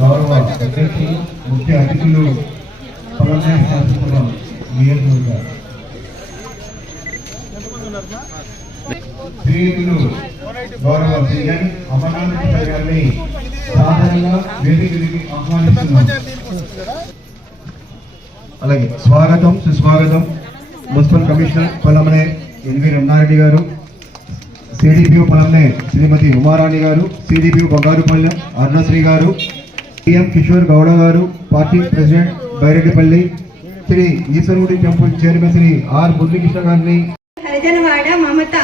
గౌరవ అధ్యక్షులు ముఖ్య అతిథులు నియోజకవర్గ స్నేహితులు గౌరవ శ్రీఎన్ అమర్నాథ్ గారిని సాధారణంగా వేదికకి ఆహ్వానిస్తున్నాం. అలాగే స్వాగతం సుస్వాగతం మున్సిపల్ కమిషనర్ పొలమనే ఎన్వి రమణారెడ్డి గారు, సిడిపిఓ పొలమనే శ్రీమతి ఉమారాణి గారు, సిడిపిఓ బంగారుపల్లె అరుణశ్రీ గారు, టిఎం కిషోర్ గౌడ గారు, పార్టీ ప్రెసిడెంట్ బైరెడ్డిపల్లి, శ్రీ ఈశ్వరుడి temple chairman Sri R Muralikrishna గారిని, హరిజనవాడ మమత,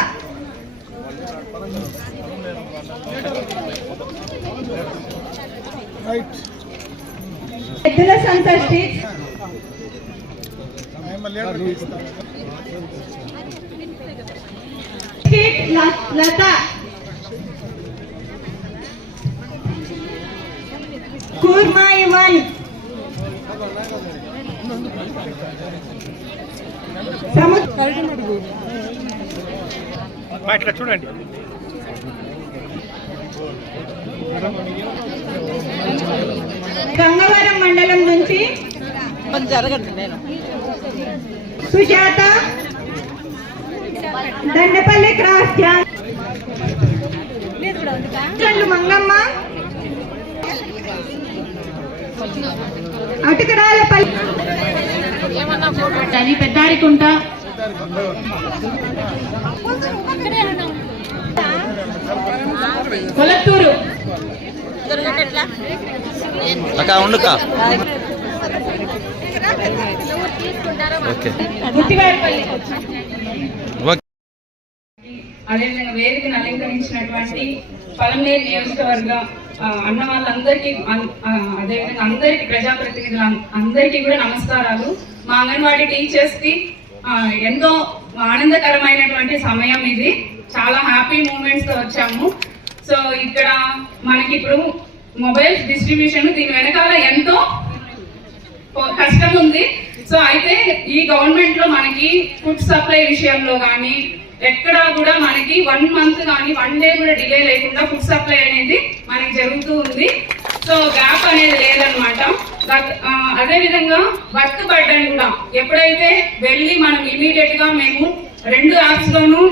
ఎద్దుల సంతోషి, లత, కూర్మా ఇవన్, ఇట్లా చూడండి. గంగవరం మండలం నుంచి జరగండి. నేను సుజాత, దండపల్లి క్రాస్ మంగమ్మ, అటుకరాలపల్లి పెద్దారికుంట, కొలత్తూరు, అదేవిధంగా వేదికను అలంకరించినటువంటి పలమనేరు నియోజకవర్గ అన్న వాళ్ళందరికీ, అదేవిధంగా అందరికి ప్రజాప్రతినిధులు అందరికీ కూడా నమస్కారాలు. మా అంగన్వాడీ టీచర్స్ కి ఎంతో ఆనందకరమైనటువంటి సమయం ఇది. చాలా హ్యాపీ మూమెంట్స్ తో వచ్చాము. సో ఇక్కడ మనకి ఇప్పుడు మొబైల్స్ డిస్ట్రిబ్యూషన్, దీని వెనకాల ఎంతో కష్టం ఉంది. సో అయితే ఈ గవర్నమెంట్ లో మనకి ఫుడ్ సప్లై విషయంలో కానీ ఎక్కడా కూడా మనకి 1 month కానీ 1 day కూడా డిలే లేకుండా ఫుడ్ సప్లై అనేది మనకి జరుగుతూ ఉంది. సో గ్యాప్ అనేది లేదనమాట. అదే విధంగా వర్క్ బర్డన్ కూడా ఎప్పుడైతే వెళ్ళి మనం ఇమీడియట్ గా మేము 2 యాప్స్ లోనూ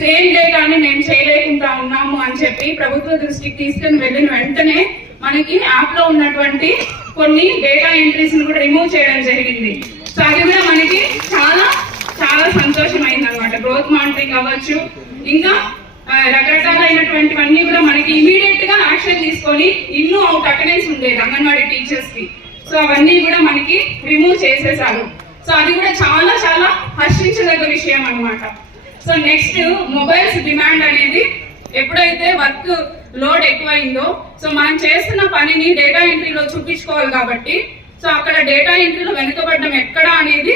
సేమ్ డేటాని మేము చేయలేకుండా ఉన్నాము అని చెప్పి ప్రభుత్వ దృష్టికి తీసుకుని వెళ్ళిన వెంటనే మనకి యాప్ లో ఉన్నటువంటి కొన్ని డేటా ఎంట్రీస్ కూడా రిమూవ్ చేయడం జరిగింది. సో అది కూడా మనకి చాలా చాలా సంతోషమైంది అనమాట. గ్రోత్ మానిటరింగ్ అవ్వచ్చు, ఇంకా రకరకాలైనటువంటివన్నీ కూడా మనకి ఇమీడియట్ గా యాక్షన్ తీసుకొని ఇల్లు అవుట్ అటెండెన్స్ ఉండేది అంగన్వాడీ టీచర్స్ కి. సో అవన్నీ కూడా మనకి రిమూవ్ చేసేసారు. సో అది కూడా చాలా చాలా హర్షించదగ్గ విషయం అనమాట. సో నెక్స్ట్ మొబైల్స్ డిమాండ్ అనేది ఎప్పుడైతే వర్క్ లోడ్ ఎక్కువైందో, సో మనం చేస్తున్న పనిని డేటా ఎంట్రీలో చూపించుకోవాలి కాబట్టి, సో అక్కడ డేటా ఎంట్రీలో వెనుకబడ్డం ఎక్కడా అనేది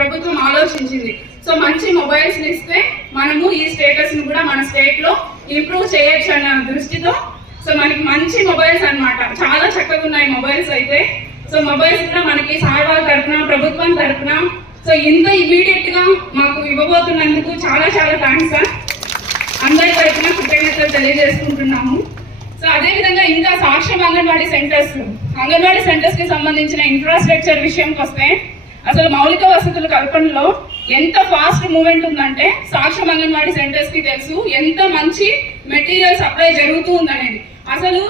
ప్రభుత్వం ఆలోచించింది. సో మంచి మొబైల్స్ ఇస్తే మనము ఈ స్టేటస్ ను కూడా మన స్టేట్ లో ఇంప్రూవ్ చేయొచ్చు అన్న దృష్టితో సో మనకి మంచి మొబైల్స్ అన్నమాట. చాలా చక్కగా ఉన్నాయి మొబైల్స్ అయితే. సో మొబైల్స్ కూడా మనకి సార్వాల తరఫున, ప్రభుత్వం తరఫున సో ఇంత ఇమీడియట్ గా మాకు ఇవ్వబోతున్నందుకు చాలా చాలా థ్యాంక్స్ సార్. అందరి తరఫున కృతజ్ఞతలు తెలియజేసుకుంటున్నాము. సో అదే విధంగా ఇంకా సాక్ష్యం అంగన్వాడీ సెంటర్స్ కి సంబంధించిన ఇన్ఫ్రాస్ట్రక్చర్ విషయంకి వస్తే అసలు మౌలిక వసతుల కల్పనలో ఎంత ఫాస్ట్ మూవ్మెంట్ ఉందంటే సాక్ష్యం అంగన్వాడీ సెంటర్స్ కి తెలుసు ఎంత మంచి మెటీరియల్ సప్లై జరుగుతూ ఉందనేది. అసలు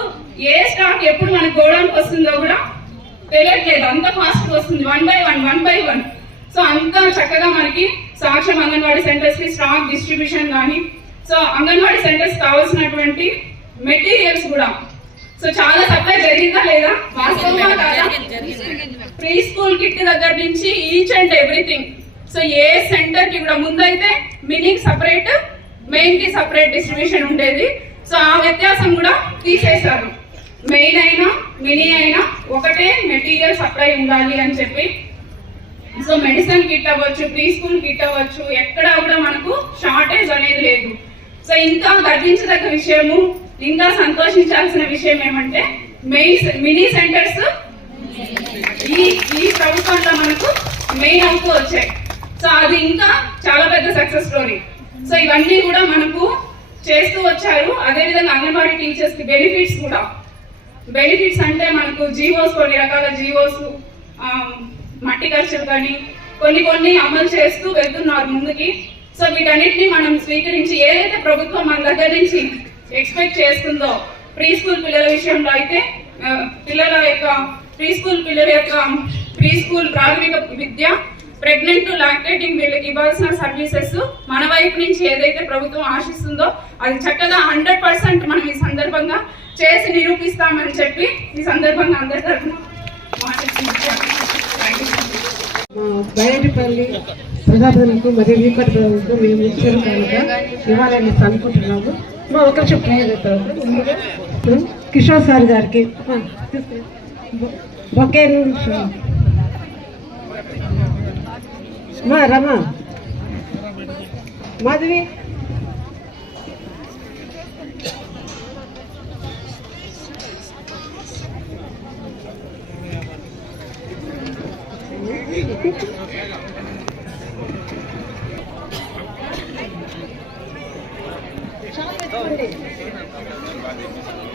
ఏ స్టాక్ ఎప్పుడు మన గోడౌన్కి వస్తుందో కూడా తెలియట్లేదు, అంత ఫాస్ట్ వస్తుంది. 1 by 1. సో అంత చక్కగా మనకి సాక్ష్యం అంగన్వాడీ సెంటర్స్ కి స్టాక్ డిస్ట్రిబ్యూషన్ కానీ, సో అంగన్వాడీ సెంటర్స్ కావాల్సినటువంటి మెటీరియల్స్ కూడా సో చాలా సప్లై జరిగిందా లేదా, వాస్తవంగా కాదా? ప్రీ స్కూల్ కిట్ దగ్గర నుంచి each and everything. So A centre కి కూడా ముందైతే మినీకి సపరేట్, మెయిన్ కి సపరేట్ డిస్ట్రిబ్యూషన్ ఉండేది. సో ఆ వ్యత్యాసం కూడా తీసేశారు. మెయిన్ అయినా మినీ అయినా ఒకటే మెటీరియల్ సప్లై ఉండాలి అని చెప్పి. సో మెడిసిన్ కిట్ అవ్వచ్చు, ప్రీ స్కూల్ కిట్ అవ్వచ్చు, ఎక్కడా కూడా మనకు షార్టేజ్ అనేది లేదు. సో ఇంకా గర్వించదగ్గ విషయము, ఇంకా సంతోషించాల్సిన విషయం ఏమంటే మినీ సెంటర్స్ ఈ ప్రభుత్వంలో మనకు మెయిన్ అవుతూ వచ్చాయి. సో అది ఇంకా చాలా పెద్ద సక్సెస్ స్టోరీ. సో ఇవన్నీ కూడా మనకు చేస్తూ వచ్చారు. అదేవిధంగా అంగన్వాడీ టీచర్స్ కి బెనిఫిట్స్ కూడా బెనిఫిట్స్ అంటే మనకు జీవోస్, కొన్ని రకాల జీవోస్, మట్టి ఖర్చులు కానీ కొన్ని అమలు చేస్తూ వెళ్తున్నారు ముందుకి. సో వీటన్నిటిని మనం స్వీకరించి ఏదైతే ప్రభుత్వం మన దగ్గర నుంచి ఎక్స్పెక్ట్ చేస్తుందో, ప్రీ స్కూల్ పిల్లల విషయంలో అయితే ప్రీ స్కూల్ ప్రాథమిక విద్య, ప్రెగ్నెంట్ లాక్టేటింగ్ వీళ్ళకి ఇవ్వాల్సిన సర్వీసెస్ మన వైపు నుంచి ఏదైతే ప్రభుత్వం ఆశిస్తుందో అది చక్కగా 100% మనం ఈ సందర్భంగా చేసి నిరూపిస్తామని చెప్పి ఈ సందర్భంగా అందరి తరఫున బయటిపల్లి ప్రజాప్రతినిధులకు మరియు వీపటి ప్రజలకు మేము ఇచ్చారు కనుక ఇవ్వాలని అనుకుంటున్నాము. మా అవకాశం ప్రయోజనం కిషోర్ సార్ గారికి బొకే మా రమ మాధవి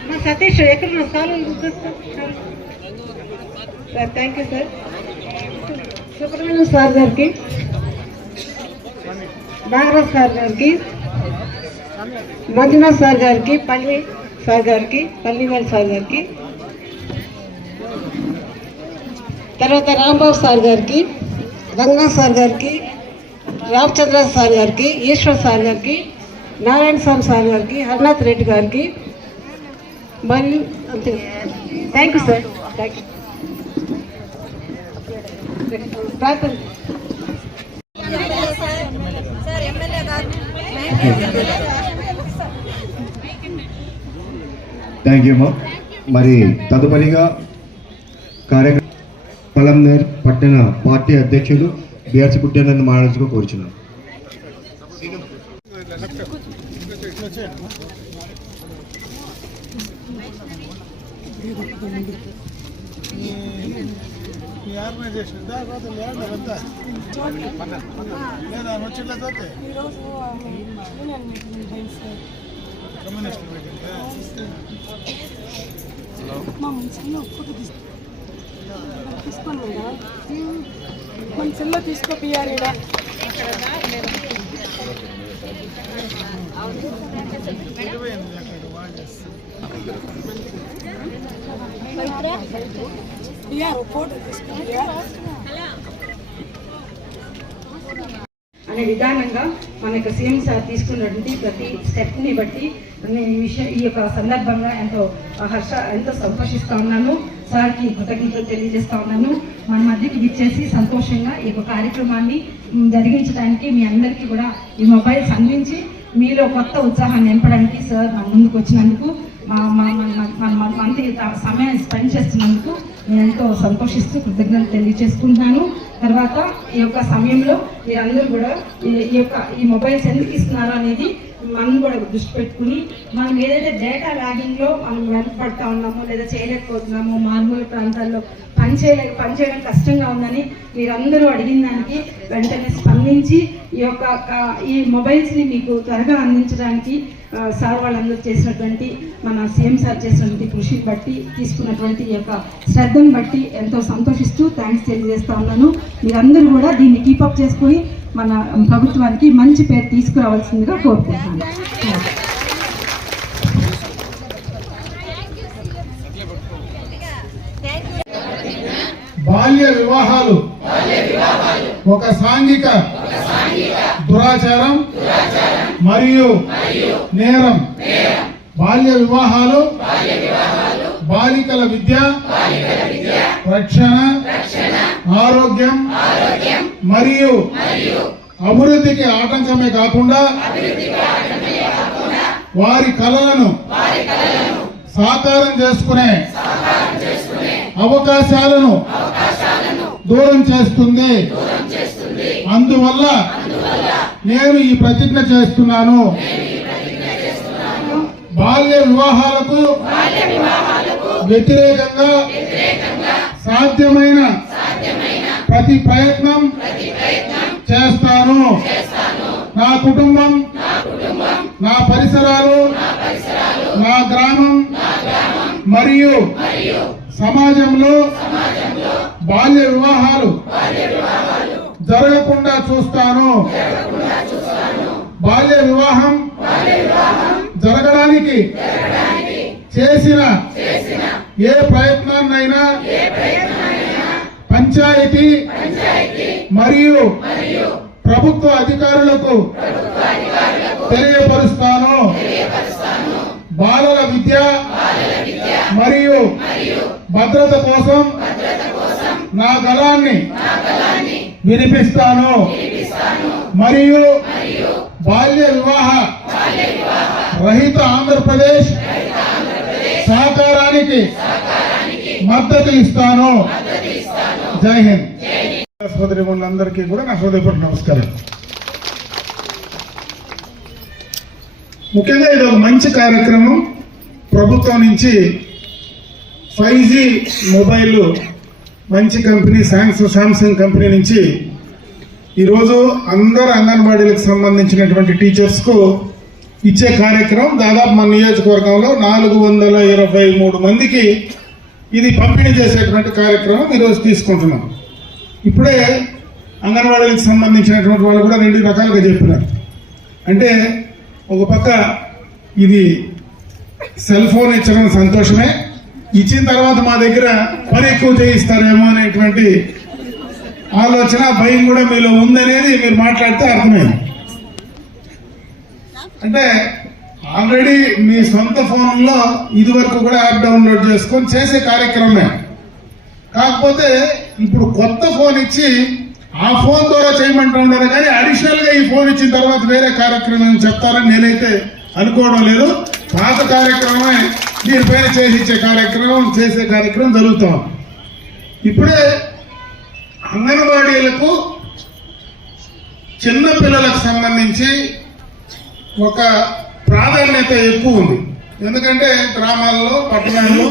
మా సతీష్ ఎక్కడ sir thank you sir. Subrahmanyam sir గారికి, నాగరాజ్ సార్ గారికి, మంజునాథ్ సార్ గారికి, పల్లి సార్ గారికి, పల్లివేల్ సార్ గారికి, తర్వాత రాంబాబు సార్ గారికి, రంగనాథ్ సార్ గారికి, రామచంద్ర సార్ గారికి, ఈశ్వర్ సార్ గారికి, నారాయణ స్వామి సార్ గారికి, హరినాథ్ రెడ్డి గారికి మరియు అంతే. Thank you sir. Thank you. ప్రార్థన. థ్యాంక్ యూ అమ్మా. మరి తదుపరిగా కార్యక్రమం పలంనేర్ పట్టణ పార్టీ అధ్యక్షులు బిఆర్సి పుట్టినని మాట్లాడుతూ కోరుచున్నాను. ఆర్గనైజేషన్ కమ్యూనిస్ట్ తీసుకోండి మేడం, మన సెల్లో తీసుకో పిఆర్. అనే విధానంగా మన యొక్క సీఎం సార్ తీసుకున్నటువంటి ప్రతి స్టెప్ని బట్టి ఈ యొక్క సందర్భంగా ఎంతో సంతోషిస్తూ ఉన్నాను. సార్కి కృతజ్ఞతలు తెలియజేస్తా ఉన్నాను. మన మధ్యకి ఇచ్చేసి సంతోషంగా ఈ యొక్క కార్యక్రమాన్ని జరిగించడానికి మీ అందరికీ కూడా ఈ మొబైల్స్ అందించి మీలో కొత్త ఉత్సాహాన్ని నింపడానికి సార్ మన ముందుకు వచ్చినందుకు, మంత్రి సమయం స్పెండ్ చేస్తున్నందుకు నేను ఎంతో సంతోషిస్తూ కృతజ్ఞతలు తెలియజేసుకుంటున్నాను. తర్వాత ఈ యొక్క సమయంలో మీరందరూ కూడా ఈ మొబైల్స్ ఎందుకు ఇస్తున్నారు అనేది మనం కూడా దృష్టి పెట్టుకుని, మనం ఏదైతే డేటా ల్యాగింగ్లో మనం వెనకబడతా ఉన్నామో లేదా చేయలేకపోతున్నామో, మారుమూల ప్రాంతాల్లో పనిచేయడం కష్టంగా ఉందని మీరందరూ అడిగిన దానికి వెంటనే స్పందించి ఈ మొబైల్స్ని మీకు త్వరగా అందించడానికి సార్ వాళ్ళందరూ చేసినటువంటి, మన సీఎం సార్ చేసినటువంటి కృషిని బట్టి, తీసుకున్నటువంటి ఈ యొక్క శ్రద్ధను బట్టి ఎంతో సంతోషిస్తూ థ్యాంక్స్ తెలియజేస్తా ఉన్నాను. మీరందరూ కూడా దీన్ని కీపప్ చేసుకొని మన ప్రభుత్వానికి మంచి పేరు తీసుకురావాల్సిందిగా కోరుకుంటున్నాను. బాల్య వివాహాలు ఒక సాంఘిక దురాచారం మరియు నేరం. బాల్య వివాహాలు బాలికల విద్య, రక్షణ, ఆరోగ్యం మరియు అభివృద్ధికి ఆటంకమే కాకుండా వారి కలలను సాకారం చేసుకునే అవకాశాలను దూరం చేస్తుంది. అందువల్ల నేను ఈ ప్రతిజ్ఞ చేస్తున్నాను. బాల్య వివాహాలకు వ్యతిరేకంగా సాధ్యమైన ప్రతి ప్రయత్నం చేస్తాను. నా కుటుంబం, నా పరిసరాలు, నా గ్రామం మరియు సమాజంలో బాల్య వివాహాలు జరగకుండా చూస్తాను. బాల్య వివాహం జరగడానికి చేసిన ఏ ప్రయత్నాన్నైనా పంచాయతీ మరియు ప్రభుత్వ అధికారులకు తెలియపరుస్తాను. బాలల విద్య మరియు భద్రత కోసం నా గళాన్ని వినిపిస్తాను మరియు బాల్య వివాహ రహిత ఆంధ్రప్రదేశ్ సహకారానికి మద్దతు ఇస్తాను. జై హింద్. సోదరిమణులందరికీ కూడా నా హృదయపూర్వక నమస్కారం. ముఖ్యంగా ఇది ఒక మంచి కార్యక్రమం. ప్రభుత్వం నుంచి 5G మొబైల్ మంచి కంపెనీ శాంసంగ్ కంపెనీ నుంచి ఈరోజు అందరు అంగన్వాడీలకు సంబంధించినటువంటి టీచర్స్కు ఇచ్చే కార్యక్రమం దాదాపు మన నియోజకవర్గంలో 423 మందికి ఇది పంపిణీ చేసేటువంటి కార్యక్రమం ఈరోజు తీసుకుంటున్నాం. ఇప్పుడే అంగన్వాడీలకు సంబంధించినటువంటి వాళ్ళు కూడా 2 రకాలుగా చెప్పినారు. అంటే ఒక పక్క ఇది సెల్ ఫోన్ ఇచ్చడం సంతోషమే, ఇచ్చిన తర్వాత మా దగ్గర పని ఎక్కువ చేయిస్తారేమో అనేటువంటి ఆలోచన భయం కూడా మీలో ఉందనేది మీరు మాట్లాడితే అర్థమైంది. అంటే ఆల్రెడీ మీ సొంత ఫోన్లో ఇది వరకు కూడా యాప్ డౌన్లోడ్ చేసుకొని చేసే కార్యక్రమమే. కాకపోతే ఇప్పుడు కొత్త ఫోన్ ఇచ్చి ఆ ఫోన్ ద్వారా చేయమంటూ ఉండరు, కానీ అడిషనల్ గా ఈ ఫోన్ ఇచ్చిన తర్వాత వేరే కార్యక్రమం చెప్తారని నేనైతే అనుకోవడం లేదు. పాత కార్యక్రమమే దీనిపైన చేసే కార్యక్రమం జరుగుతాం. ఇప్పుడే అంగన్వాడీలకు చిన్న పిల్లలకు సంబంధించి ఒక ప్రాధాన్యత ఎక్కువ ఉంది. ఎందుకంటే గ్రామాల్లో పట్టణాల్లో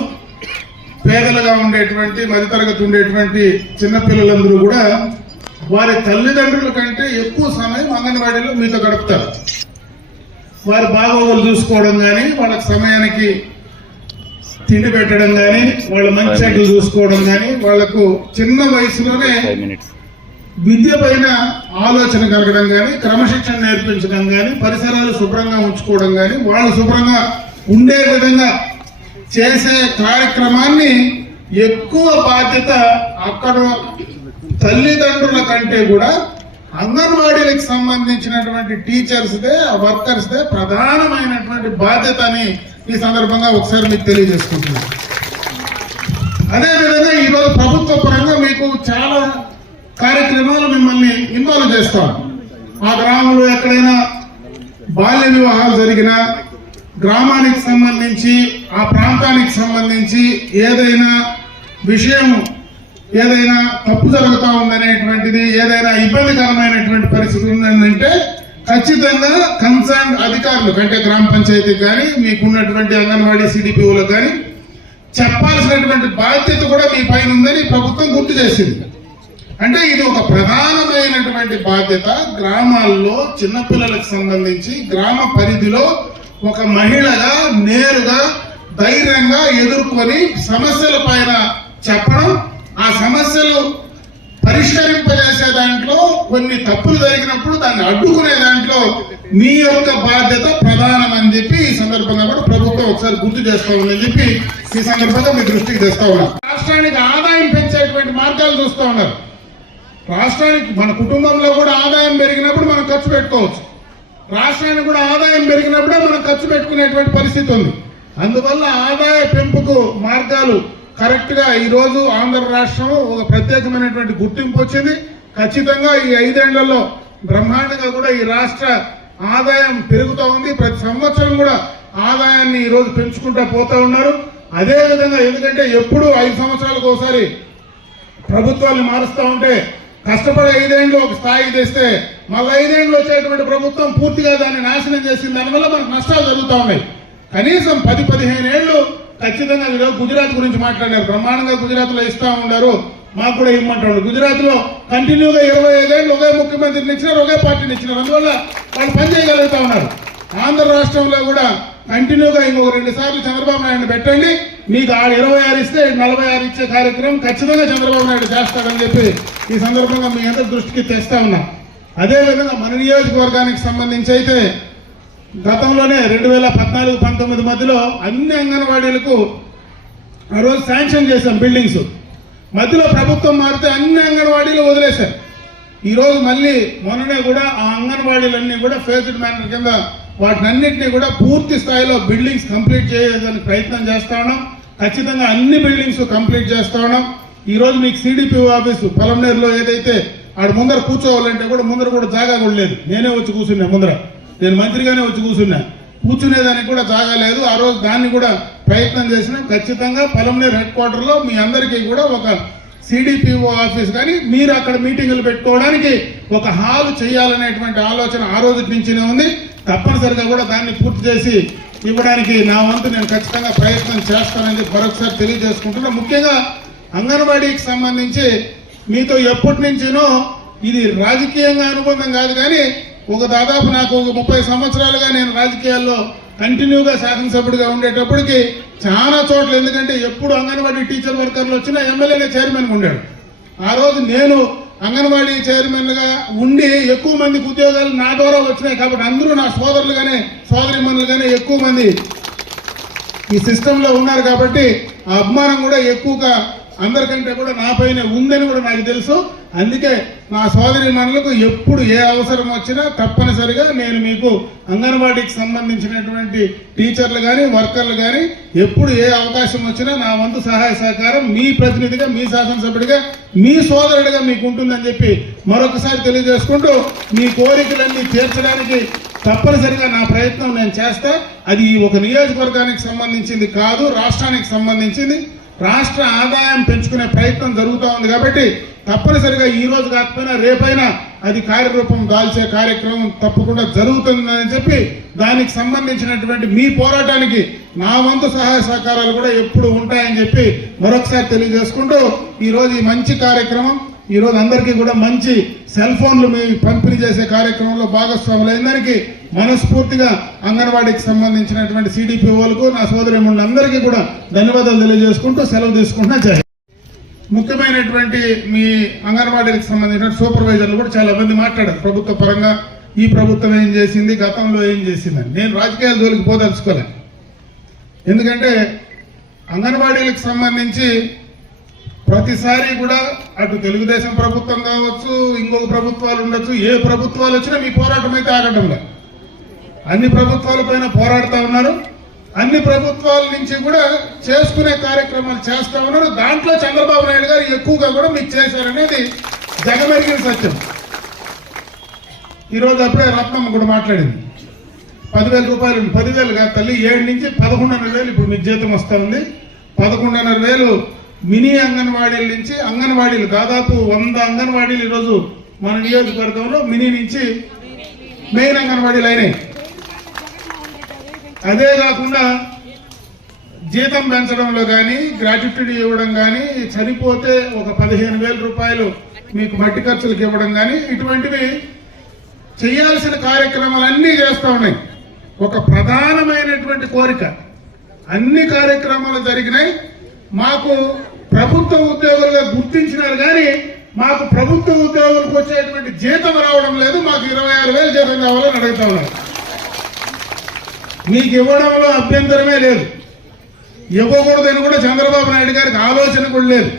పేదలుగా ఉండేటువంటి మధ్యతరగతి ఉండేటువంటి చిన్నపిల్లలందరూ కూడా వారి తల్లిదండ్రుల కంటే ఎక్కువ సమయం అంగన్వాడీలో మీతో గడుపుతారు. వారి బాగోగులు చూసుకోవడం కానీ, వాళ్ళకి సమయానికి తిండి పెట్టడం కానీ, వాళ్ళ మంచి చెడ్డలు చూసుకోవడం కానీ, వాళ్లకు చిన్న వయసులోనే విద్య పైన ఆలోచన కలగడం కానీ, క్రమశిక్షణ నేర్పించడం కానీ, పరిసరాలు శుభ్రంగా ఉంచుకోవడం కానీ, వాళ్ళు శుభ్రంగా ఉండే విధంగా చేసే కార్యక్రమాన్ని ఎక్కువ బాధ్యత అక్కడ తల్లిదండ్రుల కంటే కూడా అంగన్వాడీలకు సంబంధించినటువంటి టీచర్స్దే, వర్కర్స్దే ప్రధానమైనటువంటి బాధ్యత అని ఈ సందర్భంగా ఒకసారి మీకు తెలియజేసుకుంటున్నాను. అదేవిధంగా ఈరోజు ప్రభుత్వ పరంగా మీకు చాలా కార్యక్రమాలు మిమ్మల్ని ఇన్వాల్వ్ చేస్తాం. ఆ గ్రామంలో ఎక్కడైనా బాల్య వివాహాలు జరిగినా, గ్రామానికి సంబంధించి ఆ ప్రాంతానికి సంబంధించి ఏదైనా విషయం, ఏదైనా తప్పు జరుగుతూ ఉందనేటువంటిది, ఏదైనా ఇబ్బందికరమైనటువంటి పరిస్థితి ఉందంటే ఖచ్చితంగా కన్సర్న్ అధికారులు అంటే గ్రామ పంచాయతీ కానీ, మీకున్నటువంటి అంగన్వాడీ సిడిపిఓలకు కానీ చెప్పాల్సినటువంటి బాధ్యత కూడా మీ పైన ఉందని ప్రభుత్వం గుర్తు చేసింది. అంటే ఇది ఒక ప్రధానమైనటువంటి బాధ్యత. గ్రామాల్లో చిన్నపిల్లలకు సంబంధించి గ్రామ పరిధిలో ఒక మహిళగా నేరుగా ధైర్యంగా ఎదుర్కొని సమస్యల పైన చెప్పడం, ఆ సమస్యలు పరిష్కరింపజేసే దాంట్లో కొన్ని తప్పులు జరిగినప్పుడు దాన్ని అడ్డుకునే దాంట్లో మీ యొక్క బాధ్యత ప్రధానం అని చెప్పి ఈ సందర్భంగా కూడా ప్రభుత్వం ఒకసారి గుర్తు చేస్తా ఉందని చెప్పి ఈ సందర్భంగా మీ దృష్టికి తెస్తా ఉన్నారు. రాష్ట్రానికి ఆదాయం పెంచేటువంటి మార్గాలు చూస్తూ ఉన్నారు. రాష్ట్రానికి మన కుటుంబంలో కూడా ఆదాయం పెరిగినప్పుడు మనం ఖర్చు పెట్టుకోవచ్చు, రాష్ట్రానికి కూడా ఆదాయం పెరిగినప్పుడే మనం ఖర్చు పెట్టుకునేటువంటి పరిస్థితి ఉంది. అందువల్ల ఆదాయ పెంపుకు మార్గాలు కరెక్ట్ గా ఈ రోజు ఆంధ్ర రాష్ట్రం ఒక ప్రత్యేకమైనటువంటి గుర్తింపు వచ్చింది. ఖచ్చితంగా ఈ 5 ఏళ్లలో బ్రహ్మాండంగా కూడా ఈ రాష్ట్ర ఆదాయం పెరుగుతూ ఉంది. ప్రతి సంవత్సరం కూడా ఆదాయాన్ని ఈ రోజు పెంచుకుంటూ పోతా ఉన్నారు. అదే విధంగా ఎందుకంటే ఎప్పుడు 5 సంవత్సరాలకు ఒకసారి ప్రభుత్వాలు మారుస్తూ ఉంటే కష్టపడి 5 ఏళ్ళు ఒక స్థాయికి తెస్తే మళ్ళీ 5 ఏళ్ళు వచ్చేటువంటి ప్రభుత్వం పూర్తిగా దాన్ని నాశనం చేసింది. దానివల్ల మనకు నష్టాలు జరుగుతూ ఉన్నాయి. కనీసం 10-15 ఏళ్ళు ఖచ్చితంగా ఈరోజు గుజరాత్ గురించి మాట్లాడారు. బ్రహ్మాండంగా గుజరాత్ లో ఇస్తా ఉన్నారు, మాకు కూడా ఇమ్మంటాడు. గుజరాత్ లో కంటిన్యూగా 25 ఏళ్ళు ఒకే ముఖ్యమంత్రిని ఇచ్చినారు, ఒకే పార్టీని ఇచ్చినారు. అందువల్ల వాళ్ళు పని చేయగలుగుతా ఉన్నారు. ఆంధ్ర రాష్ట్రంలో కూడా కంటిన్యూగా ఇంకొక 2 సార్లు చంద్రబాబు నాయుడు పెట్టండి, మీకు 26 ఇస్తే 46 ఇచ్చే కార్యక్రమం ఖచ్చితంగా చంద్రబాబు నాయుడు చేస్తాడని చెప్పి ఈ సందర్భంగా మీ అందరి దృష్టికి తెస్తా ఉన్నా. అదేవిధంగా మన నియోజకవర్గానికి సంబంధించి అయితే గతంలోనే 2014-19 మధ్యలో అన్ని అంగన్వాడీలకు ఆ రోజు శాంక్షన్ చేశాం బిల్డింగ్స్. మధ్యలో ప్రభుత్వం మారితే అన్ని అంగన్వాడీలు వదిలేశారు. ఈరోజు మళ్ళీ మొన్ననే కూడా ఆ అంగన్వాడీలన్నీ కూడా ఫేజ్డ్ మేనర్ కింద వాటినన్నింటినీ కూడా పూర్తి స్థాయిలో బిల్డింగ్స్ కంప్లీట్ చేయడానికి ప్రయత్నం చేస్తా ఉన్నాం. ఖచ్చితంగా అన్ని బిల్డింగ్స్ కంప్లీట్ చేస్తా ఉన్నాం. ఈరోజు మీకు సిడిపిఓ ఆఫీసు పొలంనేరులో ఏదైతే ఆడ ముందర కూర్చోవాలంటే కూడా ముందర కూడా జాగా కూడా లేదు. నేనే వచ్చి కూర్చున్నా ముందర, నేను మంత్రిగానే వచ్చి కూర్చున్నా. కూర్చునేదానికి కూడా జాగా లేదు. ఆ రోజు దాన్ని కూడా ప్రయత్నం చేసినాం. ఖచ్చితంగా పొలంనేరు హెడ్ క్వార్టర్లో మీ అందరికీ కూడా ఒక సిడిపిఓ ఆఫీస్ కానీ మీరు అక్కడ మీటింగులు పెట్టుకోవడానికి ఒక హాల్ చేయాలనేటువంటి ఆలోచన ఆ రోజు నుంచినే ఉంది. తప్పనిసరిగా కూడా దాన్ని పూర్తి చేసి ఇవ్వడానికి నా వంతు నేను ఖచ్చితంగా ప్రయత్నం చేస్తానని మరొకసారి తెలియజేసుకుంటున్నా. ముఖ్యంగా అంగన్వాడీకి సంబంధించి మీతో ఎప్పటి నుంచినో ఇది రాజకీయంగా అనుబంధం కాదు, కానీ ఒక దాదాపు నాకు ఒక 30 సంవత్సరాలుగా నేను రాజకీయాల్లో కంటిన్యూగా శాసనసభ్యుడిగా ఉండేటప్పటికి చాలా చోట్ల, ఎందుకంటే ఎప్పుడు అంగన్వాడీ టీచర్ వర్కర్లు వచ్చినా ఎమ్మెల్యేగా చైర్మన్గా ఉండాడు. ఆ రోజు నేను అంగన్వాడీ చైర్మన్గా ఉండి ఎక్కువ మందికి ఉద్యోగాలు నా ద్వారా వచ్చినాయి కాబట్టి అందరూ నా సోదరులుగానే సోదరిమణులుగానే ఎక్కువ మంది ఈ సిస్టంలో ఉన్నారు కాబట్టి ఆ అభిమానం కూడా ఎక్కువగా అందరికంటే కూడా నా పైన ఉందని కూడా నాకు తెలుసు. అందుకే నా సోదరిమణులకు ఎప్పుడు ఏ అవసరం వచ్చినా తప్పనిసరిగా నేను మీకు అంగన్వాడీకి సంబంధించినటువంటి టీచర్లు కానీ వర్కర్లు కానీ ఎప్పుడు ఏ అవకాశం వచ్చినా నా వంతు సహాయ సహకారం మీ ప్రతినిధిగా, మీ శాసనసభ్యుడిగా, మీ సోదరుడిగా మీకు ఉంటుందని చెప్పి మరొకసారి తెలియజేసుకుంటూ మీ కోరికలన్నీ తీర్చడానికి తప్పనిసరిగా నా ప్రయత్నం నేను చేస్తా. అది ఒక నియోజకవర్గానికి సంబంధించింది కాదు, రాష్ట్రానికి సంబంధించింది. రాష్ట్ర ఆదాయం పెంచుకునే ప్రయత్నం జరుగుతూ ఉంది కాబట్టి తప్పనిసరిగా ఈ రోజు కాకపోయినా రేపైనా అది కార్యరూపం దాల్చే కార్యక్రమం తప్పకుండా జరుగుతుందని చెప్పి దానికి సంబంధించినటువంటి మీ పోరాటానికి నా వంతు సహాయ సహకారాలు కూడా ఎప్పుడు ఉంటాయని చెప్పి మరొకసారి తెలియజేసుకుంటూ ఈరోజు ఈ మంచి కార్యక్రమం, ఈరోజు అందరికీ కూడా మంచి సెల్ ఫోన్లు మీ పంపిణీ చేసే కార్యక్రమంలో భాగస్వాములు అయినందుకు మనస్ఫూర్తిగా అంగన్వాడీకి సంబంధించినటువంటి సిడిపిఓలకు నా సోదరిమణులందరికీ కూడా ధన్యవాదాలు తెలియజేసుకుంటూ సెలవు తీసుకుంటున్నా. జై. ముఖ్యమైనటువంటి మీ అంగన్వాడీకి సంబంధించిన సూపర్వైజర్లు కూడా చాలా మంది మాట్లాడారు ప్రభుత్వ పరంగా, ఈ ప్రభుత్వం ఏం చేసింది, గతంలో ఏం చేసిందని. నేను రాజకీయాల జోలికి పోదలుచుకోలేను. ఎందుకంటే అంగన్వాడీలకు సంబంధించి ప్రతిసారి కూడా అటు తెలుగుదేశం ప్రభుత్వం కావచ్చు, ఇంకొక ప్రభుత్వాలు ఉండొచ్చు, ఏ ప్రభుత్వాలు వచ్చినా మీ పోరాటం అయితే ఆగటం లేదు. అన్ని ప్రభుత్వాల పైన పోరాడుతూ ఉన్నారు. అన్ని ప్రభుత్వాల నుంచి కూడా చేసుకునే కార్యక్రమాలు చేస్తూ ఉన్నారు. దాంట్లో చంద్రబాబు నాయుడు గారు ఎక్కువగా కూడా మీకు చేశారనేది జగమెరిగిన సత్యం. ఈరోజు అప్పుడే రత్నమ్మ కూడా మాట్లాడింది. 10,000 రూపాయలు, 10,000 కాదు తల్లి, 7 నుంచి 11,500 ఇప్పుడు మీకు జీతం వస్తూ ఉంది. 11,500 మినీ అంగన్వాడీల నుంచి అంగన్వాడీలు దాదాపు 100 అంగన్వాడీలు ఈరోజు మన నియోజకవర్గంలో మినీ నుంచి మెయిన్ అంగన్వాడీలు అయినాయి. అదే కాకుండా జీతం పెంచడంలో కానీ, గ్రాట్యుటీ ఇవ్వడం కానీ, చనిపోతే ఒక 15,000 రూపాయలు మీకు మట్టి ఖర్చులకు ఇవ్వడం కానీ, ఇటువంటివి చేయాల్సిన కార్యక్రమాలన్నీ చేస్తూ ఉన్నాయి. ఒక ప్రధానమైనటువంటి కోరిక, అన్ని కార్యక్రమాలు జరిగినాయి. మాకు ప్రభుత్వ ఉద్యోగులుగా గుర్తించినారు కానీ మాకు ప్రభుత్వ ఉద్యోగులకు వచ్చేటువంటి జీతం రావడం లేదు. మాకు 26,000 జీతం కావాలని అడుగుతా ఉన్నారు. మీకు ఇవ్వడంలో అభ్యంతరమే లేదు, ఇవ్వకూడదని కూడా చంద్రబాబు నాయుడు గారికి ఆలోచన కూడా లేదు.